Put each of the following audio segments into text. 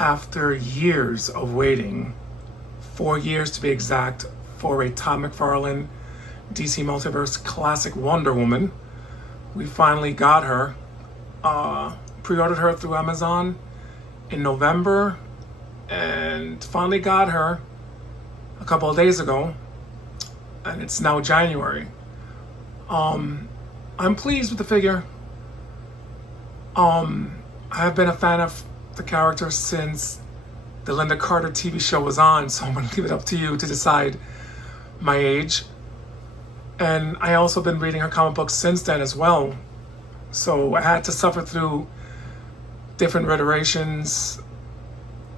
after years of waiting, 4 years to be exact, for a Todd McFarlane DC Multiverse classic Wonder Woman. We finally got her. Pre-ordered her through Amazon in November and finally got her a couple of days ago, and it's now January. I'm pleased with the figure. I have been a fan of the character since the Linda Carter TV show was on, so I'm going to leave it up to you to decide my age. And I also been reading her comic books since then as well. So I had to suffer through different iterations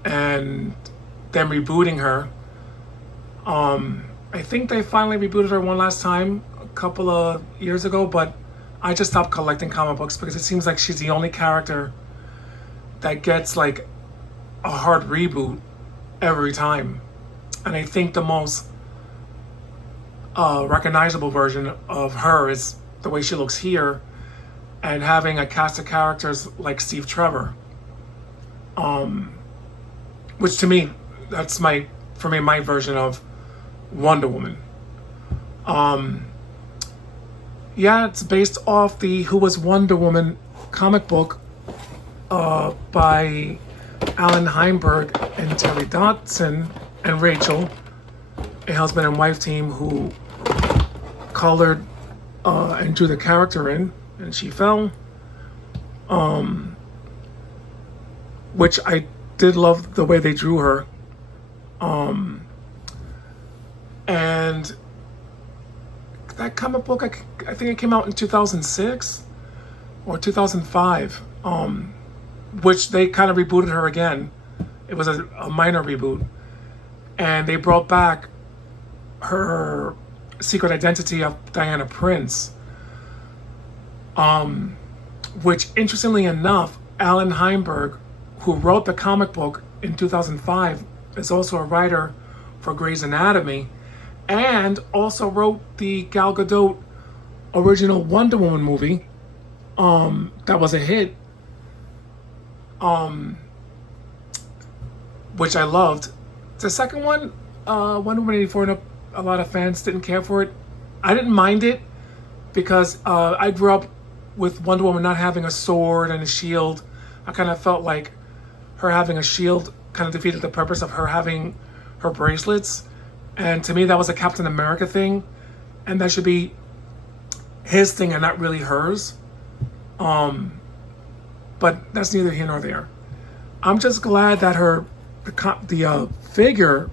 and them rebooting her. I think they finally rebooted her one last time a couple of years ago, but I just stopped collecting comic books because it seems like she's the only character that gets like a hard reboot every time. And I think the most recognizable version of her is the way she looks here, and having a cast of characters like Steve Trevor, which to me, that's my version of Wonder Woman. Yeah, it's based off the Who Was Wonder Woman comic book by Alan Heinberg and Terry Dodson and Rachel, a husband and wife team who colored and drew the character in, and she fell. Which I did love the way they drew her. And that comic book, I think it came out in 2006 or 2005, which they kind of rebooted her again. It was a minor reboot. And they brought back her secret identity of Diana Prince, which, interestingly enough, Alan Heinberg, who wrote the comic book in 2005, is also a writer for Grey's Anatomy, and also wrote the Gal Gadot original Wonder Woman movie that was a hit, which I loved. The second one, Wonder Woman 84, a lot of fans didn't care for it. I didn't mind it because I grew up with Wonder Woman not having a sword and a shield. I kind of felt like her having a shield kind of defeated the purpose of her having her bracelets. And to me, that was a Captain America thing, and that should be his thing and not really hers. But that's neither here nor there. I'm just glad that the figure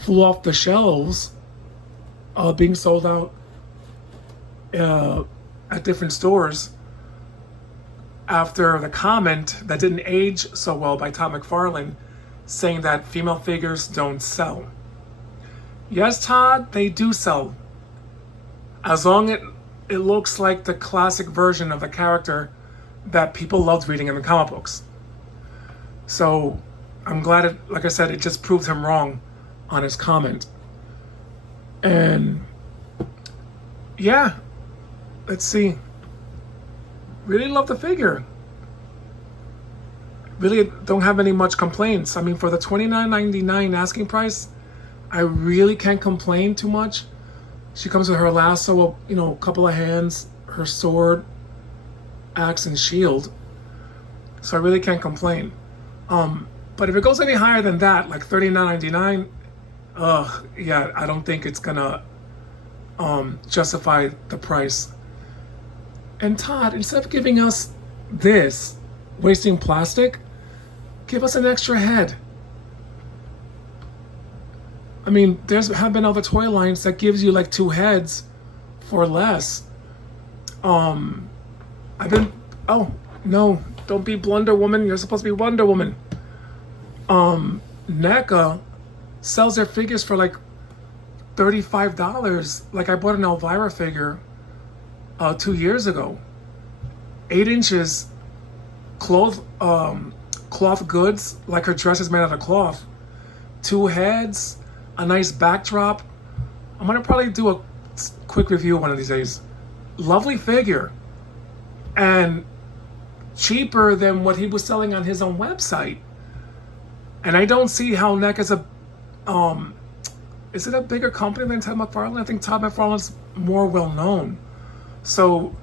flew off the shelves, being sold out at different stores after the comment that didn't age so well by Todd McFarlane saying that female figures don't sell. Yes, Todd, they do sell. As long as it looks like the classic version of the character that people loved reading in the comic books. So I'm glad like I said, it just proved him wrong on his comment. And yeah, let's see. Really love the figure. Really don't have any much complaints. I mean, for the $29.99 asking price, I really can't complain too much. She comes with her lasso, a couple of hands, her sword, axe, and shield. So I really can't complain. But if it goes any higher than that, like $39.99, yeah, I don't think it's gonna justify the price. And Todd, instead of giving us this, wasting plastic, give us an extra head. I mean, have been other toy lines that gives you like 2 heads for less. Oh no, don't be Blunder Woman. You're supposed to be Wonder Woman. NECA sells their figures for like $35. Like I bought an Elvira figure 2 years ago. 8 inches cloth goods, like her dress is made out of cloth. 2 heads, a nice backdrop. I'm gonna probably do a quick review one of these days. Lovely figure. And cheaper than what he was selling on his own website. And I don't see how NEC is a is it a bigger company than Todd McFarlane? I think Todd McFarlane's more well known. So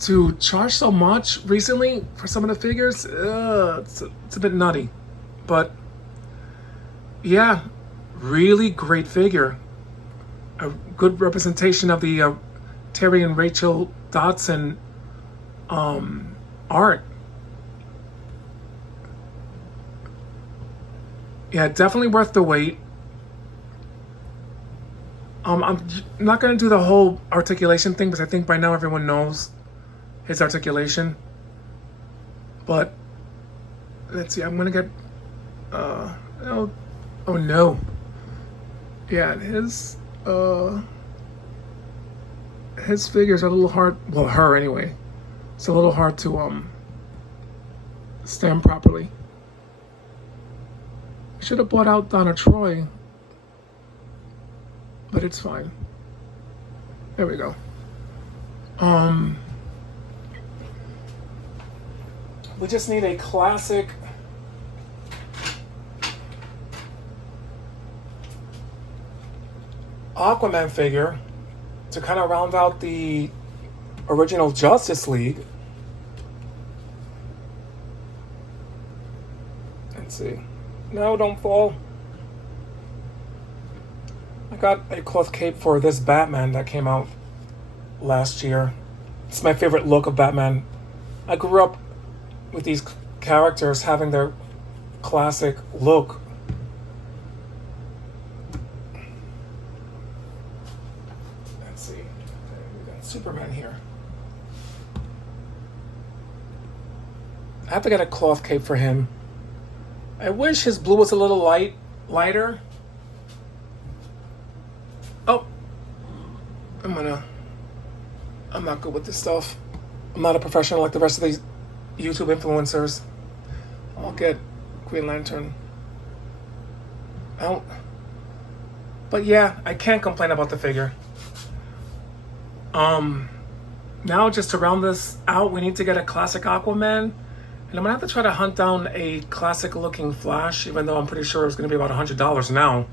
to charge so much recently for some of the figures, it's a bit nutty. But yeah, really great figure. A good representation of the Terry and Rachel Dodson art. Yeah, definitely worth the wait. I'm not going to do the whole articulation thing because I think by now everyone knows his articulation. But let's see, I'm going to get oh no. Yeah, his figures are a little hard, well, her anyway. It's a little hard to stand properly. I should have bought out Donna Troy, but it's fine. There we go. We just need a classic Aquaman figure to kind of round out the original Justice League. Let's see. No, don't fall. I got a cloth cape for this Batman that came out last year. It's my favorite look of Batman. I grew up with these characters having their classic look. Let's see. We got Superman here. I have to get a cloth cape for him. I wish his blue was a little lighter. Oh, I'm not good with this stuff. I'm not a professional like the rest of these YouTube influencers. I'll get Green Lantern. But yeah, I can't complain about the figure. Now just to round this out, we need to get a classic Aquaman. And I'm going to have to try to hunt down a classic looking Flash, even though I'm pretty sure it's going to be about $100 now.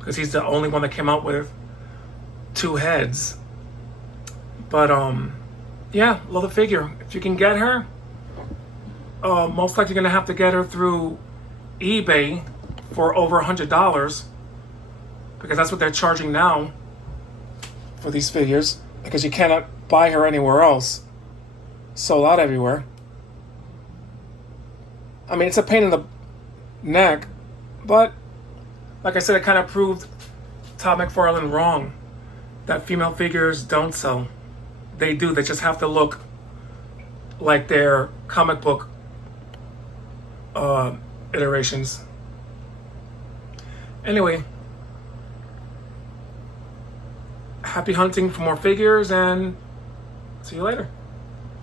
Because he's the only one that came out with 2 heads. But, yeah, love the figure. If you can get her, most likely you're going to have to get her through eBay for over $100. Because that's what they're charging now for these figures. Because you cannot buy her anywhere else. Sold out everywhere. I mean, it's a pain in the neck, but like I said, it kind of proved Todd McFarlane wrong. That female figures don't sell. They do. They just have to look like their comic book iterations. Anyway, happy hunting for more figures, and see you later.